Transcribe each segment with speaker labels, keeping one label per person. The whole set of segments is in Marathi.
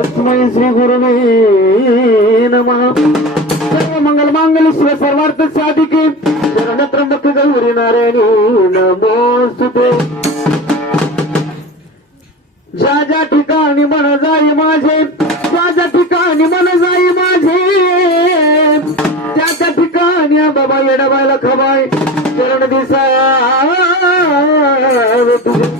Speaker 1: तस्मै श्री गुरुवे नमः. सर्व मंगल मांगल्य शिव सर्वार्थ साधिके शरण त्र्यंबक गौरी नारायणी नमोस्तुते ज्या ज्या ठिकाणी मन जाई माझे ज्या ज्या ठिकाणी मन जाई माझे त्या त्या ठिकाणी बाबा येडबायला खबाय. चरण दिसा तुझे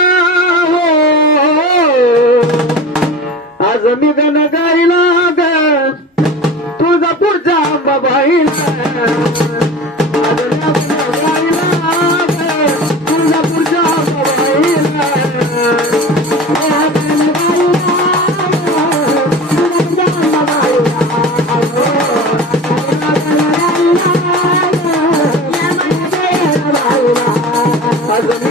Speaker 1: कमी जण गायला ग तुझा पुढचा आंबा आज मी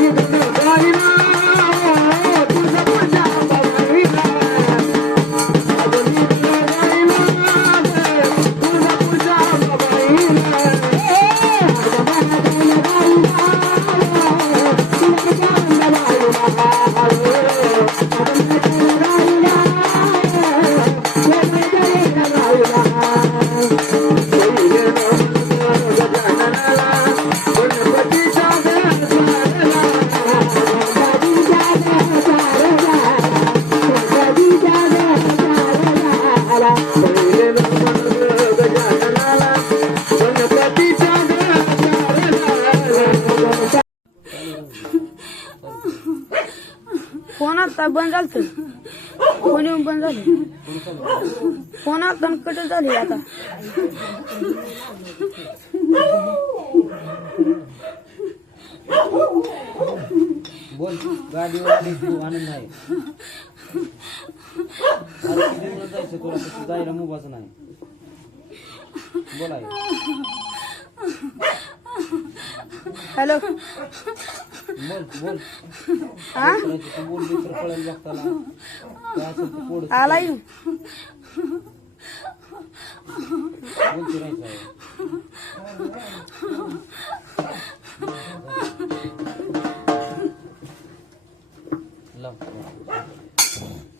Speaker 2: आता बंद झालं फोन येऊन बंद झाले. फोन आता कट झाले आता.
Speaker 3: बोल गाडीवर आली तू आनंद आहे आता किती दिवस जायचं तुला तसं जायला नाही. बोल आहे
Speaker 2: हॅलो.
Speaker 3: बोल बोल
Speaker 2: हा
Speaker 3: करायचं तू बोलली तर पळेल बघताला काय असेल ते पोड
Speaker 2: आला येऊ
Speaker 3: बोलते राहायचं आहे लाव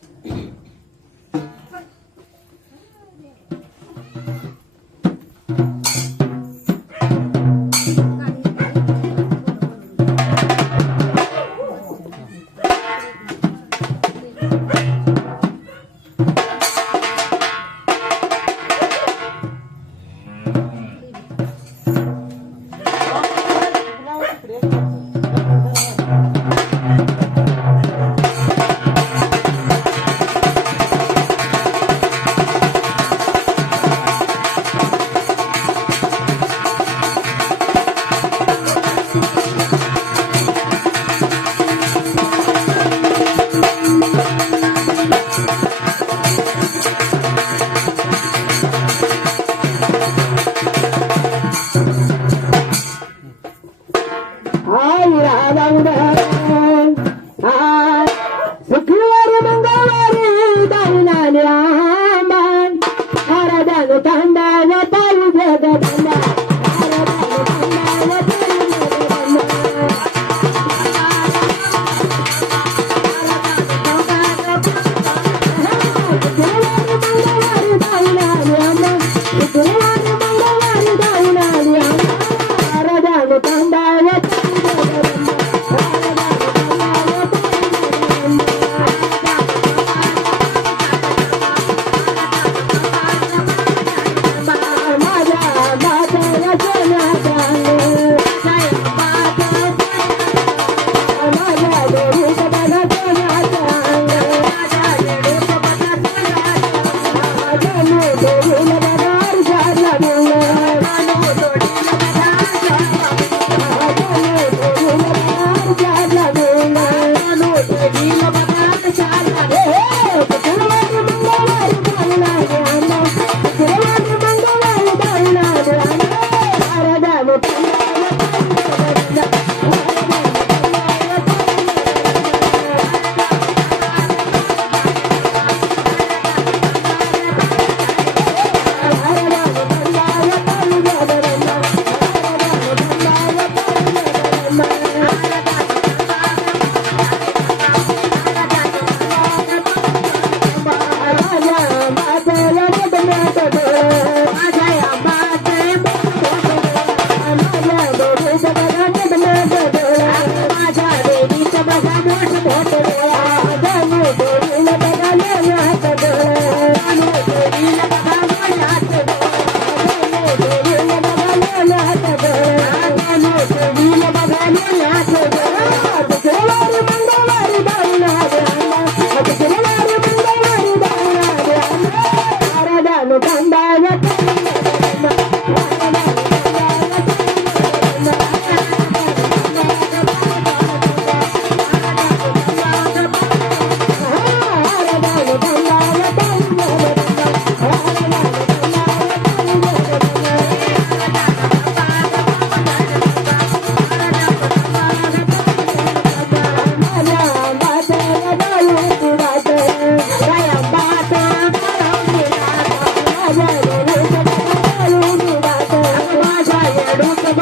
Speaker 3: I'm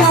Speaker 3: a